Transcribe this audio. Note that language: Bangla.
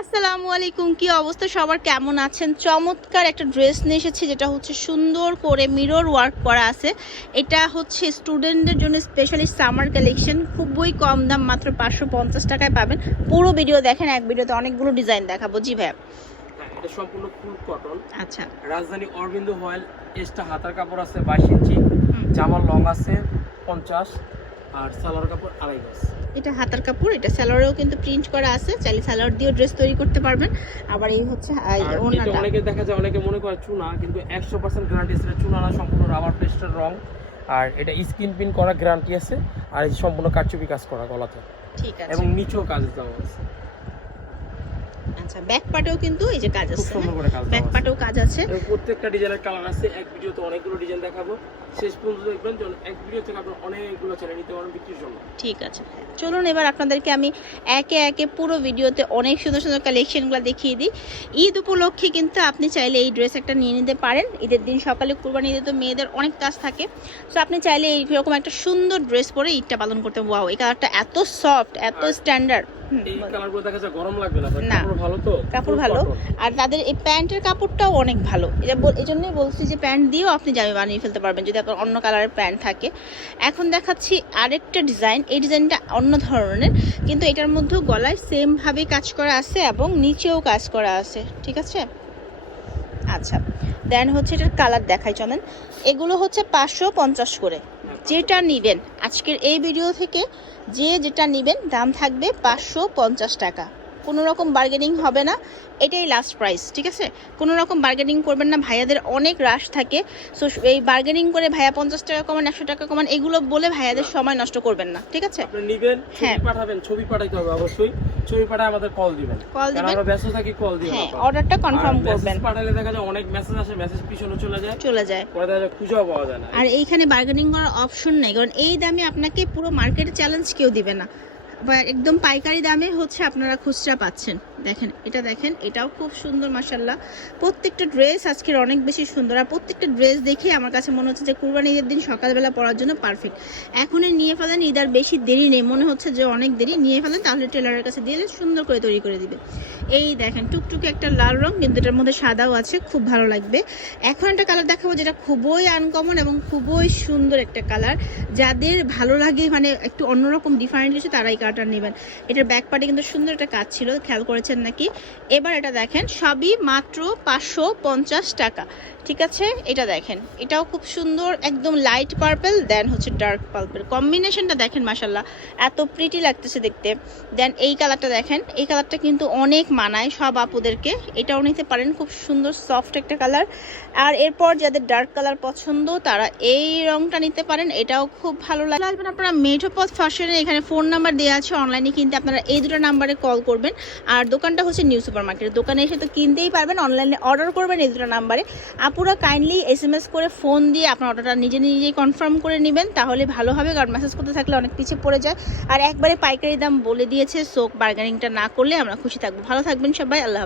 আসসালামু আলাইকুম কি অবস্থা? সবার কেমন আছেন? চমৎকার একটা ড্রেস নিয়ে এসেছি যেটা হচ্ছে সুন্দর করে মিরর ওয়ার্ক করা আছে। এটা হচ্ছে স্টুডেন্টদের জন্য স্পেশালি সামার কালেকশন খুবই কম দাম মাত্র পাঁচশো পঞ্চাশ টাকায় পাবেন। পুরো ভিডিও দেখেন এক ভিডিওতে অনেকগুলো ডিজাইন দেখাবো। জি ভাইয়া। হ্যাঁ, এটা সম্পূর্ণ ফুল কটন আচ্ছা। রাজধানী অরবিন্দু হয়েল এক্সট্রা হাতার কাপড় আছে বাইশ ইঞ্চি। জামার লং আছে পঞ্চাশ আর সালোয়ার কাপড় আড়াই গজ। এটা হাতার কাপড় এটা স্যালোয়ারেও কিন্তু প্রিন্ট করা আছে। চাইলে সালোয়ার দিয়েও ড্রেস তৈরি করতে পারবেন। আবার এই হচ্ছে ওড়নাটা। অনেকে দেখা যায় অনেকে মনে করে চুনা কিন্তু একশো পার্সেন্ট গ্যারান্টি আছে। এটা চুনা না সম্পূর্ণ রাবার পেস্টের রং। আর এটা স্কিন পিন করা গ্যারান্টি আছে। আর এই সম্পূর্ণ কারচুপি কাজ করা গলাতে। ঠিক আছে। এবং নিচেও কাজ দেওয়া আছে। আচ্ছা ব্যাক পার্টেও কিন্তু এই যে কাজ আছে ব্যাক পার্টেও কাজ আছে। প্রত্যেকটা ডিজাইনের কালার আছে এক ভিডিওতে অনেকগুলো ডিজাইন দেখাবো। শেষ পর্যন্ত দেখবেন যে এক ভিডিও থেকে আপনার অনেকগুলো চ্যানেল নিতে পারেন বিক্রির জন্য। ঠিক আছে। চলুন এবার আপনাদেরকে আমি একে একে পুরো ভিডিওতে অনেক সুন্দর সুন্দর কালেকশনগুলো দেখিয়ে দিই। ঈদ উপলক্ষে কিন্তু আপনি চাইলে এই ড্রেস একটা নিয়ে নিতে পারেন। ঈদের দিন সকালে কুরবানি ঈদে তো মেয়েদের অনেক কাজ থাকে। সো আপনি চাইলে এইরকম একটা সুন্দর ড্রেস পরে ঈদটা পালন করতে ওয়াও এই কালারটা এত সফট এত স্ট্যান্ডার্ড এই কালারগুলো দেখা যায় গরম লাগবে না না। কাপড় ভালো তো? কাপড় ভালো। আর তাদের এই প্যান্টের কাপড়টাও অনেক ভালো। এটা এই জন্যই বলছি যে প্যান্ট দিয়েও আপনি জামা বানিয়ে ফেলতে পারবেন যদি আপনার অন্য কালারের প্যান্ট থাকে। এখন দেখাচ্ছি আরেকটা ডিজাইন। এই ডিজাইনটা অন্য ধরনের কিন্তু এটার মধ্যেও গলায় সেম ভাবে কাজ করা আছে এবং নিচেও কাজ করা আছে। ঠিক আছে? আচ্ছা দেন হচ্ছে এটার কালার দেখাই চলেন। এগুলো হচ্ছে পাঁচশো পঞ্চাশ করে। যেটা নিবেন, আজকের এই ভিডিও থেকে যে যেটা নেবেন, দাম থাকবে পাঁচশো পঞ্চাশ টাকা। কোনো রকম বার্গেনিং হবে না এটাই লাস্ট প্রাইস ঠিক আছে? কোনো রকম বার্গেনিং করবেন না ভাইয়াদের অনেক রাশ থাকে সো এই বার্গেনিং করে ভাইয়া পঞ্চাশ টাকা কমান একশো টাকা কমান এগুলো বলে ভাইয়াদের সময় নষ্ট করবেন না ঠিক আছে? নিবেন হ্যাঁ। পাঠাবেন ছবি পাঠাইতে হবে অবশ্যই ছবি পাঠায় আমাদের কল দিবেন। কল দিবেন? আমরা ব্যস্ত থাকি কল দিবেন হ্যাঁ অর্ডারটা কনফার্ম করবেন। পাঠালে দেখা যায় অনেক মেসেজ আসে মেসেজ পিছনে চলে যায় চলে যায়। পরে দেখা যায় খুঁজেও পাওয়া যায় না। আর এইখানে বার্গেনিং করার অপশন নেই কারণ এই দামে আপনাকে পুরো মার্কেট চ্যালেঞ্জ কেউ দিবে না। একদম পাইকারি দামে হচ্ছে আপনারা খুচরা পাচ্ছেন। দেখেন, এটা দেখেন, এটাও খুব সুন্দর মাসাল্লাহ প্রত্যেকটা ড্রেস আজকের অনেক বেশি সুন্দর। আর প্রত্যেকটা ড্রেস দেখে আমার কাছে মনে হচ্ছে যে কুরবানি ঈদের দিন সকালবেলা পরার জন্য পারফেক্ট এখনই নিয়ে ফেলেন, ঈদ আর বেশি দেরি নেই। মনে হচ্ছে যে অনেক দেরি, নিয়ে ফেলেন, তাহলে টেলারের কাছে দিয়ে সুন্দর করে তৈরি করে দিবে। এই দেখেন, টুকটুকে একটা লাল রং, কিন্তু এটার মধ্যে সাদাও আছে, খুব ভালো লাগবে। এখন একটা কালার দেখাবো যেটা খুবই আনকমন এবং খুবই সুন্দর একটা কালার যাদের ভালো লাগে মানে একটু অন্যরকম ডিফারেন্ট কিছু তারা কালারটা নেবেন। এটার ব্যাক পার্টে কিন্তু সুন্দর একটা কাজ ছিল, খেয়াল করেছেন নাকি? এবার এটা দেখেন, সবই মাত্র পাঁচশো পঞ্চাশ টাকা। ঠিক আছে? এটা দেখেন, এটাও খুব সুন্দর, একদম লাইট পার্পেল দেন হচ্ছে ডার্ক পার্পেল কম্বিনেশনটা দেখেন মাসাল্লাহ এত প্রিটি লাগতেছে দেখতে। দেন এই কালারটা দেখেন, এই কালারটা কিন্তু অনেক মানায় সব আপুদেরকে। এটাও নিতে পারেন, খুব সুন্দর সফট একটা কালার আর এরপর যাদের ডার্ক কালার পছন্দ, তারা এই রংটা নিতে পারেন, এটাও খুব ভালো লাগে। আসবেন আপনারা মেঠোপথ ফ্যাশনে এখানে ফোন নাম্বার দেওয়া আছে অনলাইনে কিনতে আপনারা এই দুটো নাম্বারে কল করবেন। আর দোকানটা হচ্ছে নিউ সুপার মার্কেট দোকানে এসে তো কিনতেই পারবেন অনলাইনে অর্ডার করবেন এই দুটো নাম্বারে আপুরা কাইন্ডলি এস এম এস করে ফোন দিয়ে আপনার অর্ডারটা নিজে নিজেই কনফার্ম করে নেবেন, তাহলে ভালো হবে, কারণ মেসেজ করতে থাকলে অনেক পিছিয়ে পড়ে যায়। আর একবারে পাইকারি দাম বলে দিয়েছে সোক বার্গেনিংটা না করলে আমরা খুশি থাকব। ভালো থাকবেন সবাই, আল্লাহ।